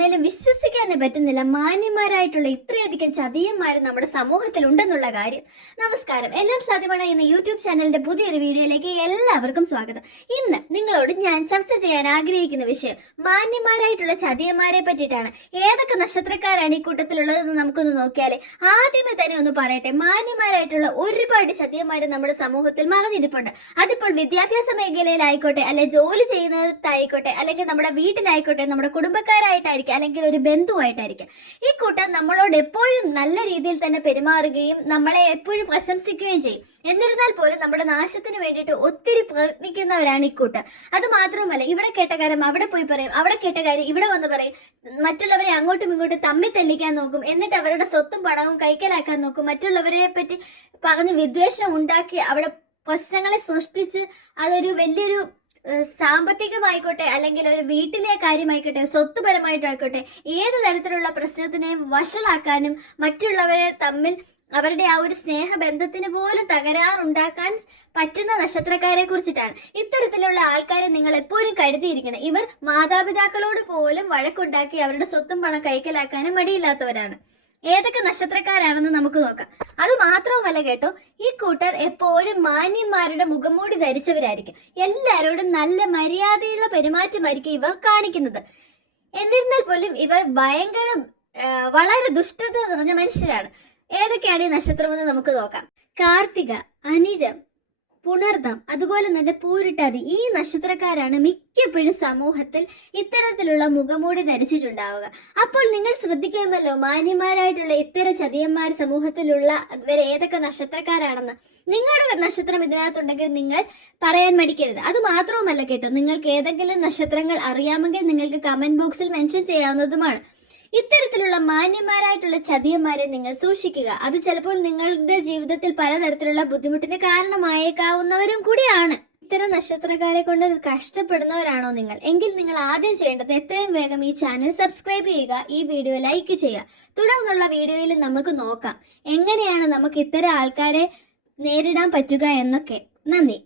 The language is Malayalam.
ആണേലും വിശ്വസിക്കാനേ പറ്റുന്നില്ല മാന്യന്മാരായിട്ടുള്ള ഇത്രയധികം ചതിയന്മാർ നമ്മുടെ സമൂഹത്തിൽ ഉണ്ടെന്നുള്ള കാര്യം. നമസ്കാരം, എല്ലാം സാധ്യമാണ് എന്ന യൂട്യൂബ് ചാനലിന്റെ പുതിയൊരു വീഡിയോയിലേക്ക് എല്ലാവർക്കും സ്വാഗതം. ഇന്ന് നിങ്ങളോട് ഞാൻ ചർച്ച ചെയ്യാൻ ആഗ്രഹിക്കുന്ന വിഷയം മാന്യന്മാരായിട്ടുള്ള ചതിയന്മാരെ പറ്റിയിട്ടാണ്. ഏതൊക്കെ നക്ഷത്രക്കാരാണ് ഈ കൂട്ടത്തിലുള്ളതെന്ന് നമുക്കൊന്ന് നോക്കിയാലേ. ആദ്യമേ തന്നെ ഒന്ന് പറയട്ടെ, മാന്യന്മാരായിട്ടുള്ള ഒരുപാട് ചതിയന്മാർ നമ്മുടെ സമൂഹത്തിൽ മറഞ്ഞിരിപ്പുണ്ട്. അതിപ്പോൾ വിദ്യാഭ്യാസ മേഖലയിലായിക്കോട്ടെ, അല്ലെ ജോലി ചെയ്യുന്നതായിക്കോട്ടെ, അല്ലെങ്കിൽ നമ്മുടെ വീട്ടിലായിക്കോട്ടെ, നമ്മുടെ കുടുംബക്കാരായിട്ടായിരിക്കും, അല്ലെങ്കിൽ ഒരു ബന്ധുവായിട്ടായിരിക്കും. ഈ കൂട്ടം നമ്മളോട് എപ്പോഴും നല്ല രീതിയിൽ തന്നെ പെരുമാറുകയും നമ്മളെ എപ്പോഴും പ്രശംസിക്കുകയും ചെയ്യും. എന്നിരുന്നാൽ പോലും നമ്മുടെ നാശത്തിന് വേണ്ടിയിട്ട് ഒത്തിരി പ്രയത്നിക്കുന്നവരാണ് ഈ കൂട്ടം. അത് മാത്രമല്ല, ഇവിടെ കേട്ട കാര്യം അവിടെ പോയി പറയും, അവിടെ കേട്ട കാര്യം ഇവിടെ വന്ന് പറയും. മറ്റുള്ളവരെ അങ്ങോട്ടും ഇങ്ങോട്ടും തമ്മിൽ തെല്ലിക്കാൻ നോക്കും. എന്നിട്ട് അവരുടെ സ്വത്തും പണവും കൈക്കലാക്കാൻ നോക്കും. മറ്റുള്ളവരെ പറ്റി പറഞ്ഞ് വിദ്വേഷം ഉണ്ടാക്കി അവിടെ പ്രശ്നങ്ങളെ സൃഷ്ടിച്ച് അതൊരു വലിയൊരു സാമ്പത്തികമായിക്കോട്ടെ, അല്ലെങ്കിൽ ഒരു വീട്ടിലെ കാര്യമായിക്കോട്ടെ, സ്വത്തുപരമായിട്ടായിക്കോട്ടെ, ഏത് തരത്തിലുള്ള പ്രശ്നത്തിനെയും വഷളാക്കാനും മറ്റുള്ളവരെ തമ്മിൽ അവരുടെ ആ ഒരു സ്നേഹബന്ധത്തിന് പോലും തകരാറുണ്ടാക്കാൻ പറ്റുന്ന നക്ഷത്രക്കാരെ കുറിച്ചിട്ടാണ്. ഇത്തരത്തിലുള്ള ആൾക്കാരെ നിങ്ങൾ എപ്പോഴും കരുതിയിരിക്കണം. ഇവർ മാതാപിതാക്കളോട് പോലും വഴക്കുണ്ടാക്കി അവരുടെ സ്വത്തും പണം കൈക്കലാക്കാനും മടിയില്ലാത്തവരാണ്. ഏതൊക്കെ നക്ഷത്രക്കാരാണെന്ന് നമുക്ക് നോക്കാം. അത് മാത്രവുമല്ല കേട്ടോ, ഈ കൂട്ടർ എപ്പോഴും മാന്യന്മാരുടെ മുഖംമൂടി ധരിച്ചവരായിരിക്കും. എല്ലാവരോടും നല്ല മര്യാദയുള്ള പെരുമാറ്റമായിരിക്കും ഇവർ കാണിക്കുന്നത്. എന്നിരുന്നാൽ പോലും ഇവർ വളരെ ദുഷ്ടത നിറഞ്ഞ മനുഷ്യരാണ്. ഏതൊക്കെയാണ് ഈ നക്ഷത്രമെന്ന് നമുക്ക് നോക്കാം. കാർത്തിക, അനിരം, പുണർദം, അതുപോലെ തന്നെ പൂരിട്ടാതി, ഈ നക്ഷത്രക്കാരാണ് മിക്കപ്പോഴും സമൂഹത്തിൽ ഇത്തരത്തിലുള്ള മുഖംമൂടി ധരിച്ചിട്ടുണ്ടാവുക. അപ്പോൾ നിങ്ങൾ ശ്രദ്ധിക്കാമല്ലോ, മാന്യന്മാരായിട്ടുള്ള ഇത്തരം ചതിയന്മാർ സമൂഹത്തിലുള്ള ഇവർ ഏതൊക്കെ നക്ഷത്രക്കാരാണെന്ന്. നിങ്ങളുടെ നക്ഷത്രം ഇതിനകത്തുണ്ടെങ്കിൽ നിങ്ങൾ പറയാൻ മടിക്കരുത്. അത് മാത്രവുമല്ല കേട്ടോ, നിങ്ങൾക്ക് ഏതെങ്കിലും നക്ഷത്രങ്ങൾ അറിയാമെങ്കിൽ നിങ്ങൾക്ക് കമന്റ് ബോക്സിൽ മെൻഷൻ ചെയ്യാവുന്നതുമാണ്. ഇത്തരത്തിലുള്ള മാന്യന്മാരായിട്ടുള്ള ചതിയന്മാരെ നിങ്ങൾ സൂക്ഷിക്കുക. അത് ചിലപ്പോൾ നിങ്ങളുടെ ജീവിതത്തിൽ പലതരത്തിലുള്ള ബുദ്ധിമുട്ടിന് കാരണമായേക്കാവുന്നവരും കൂടിയാണ്. ഇത്തരം നക്ഷത്രക്കാരെ കൊണ്ട് കഷ്ടപ്പെടുന്നവരാണോ നിങ്ങൾ? എങ്കിൽ നിങ്ങൾ ആദ്യം ചെയ്യേണ്ടത് എത്രയും വേഗം ഈ ചാനൽ സബ്സ്ക്രൈബ് ചെയ്യുക, ഈ വീഡിയോ ലൈക്ക് ചെയ്യുക. തുടർന്നുള്ള വീഡിയോയിൽ നമുക്ക് നോക്കാം എങ്ങനെയാണ് നമുക്ക് ഇത്തരം ആൾക്കാരെ നേരിടാൻ പറ്റുക എന്നൊക്കെ. നന്ദി.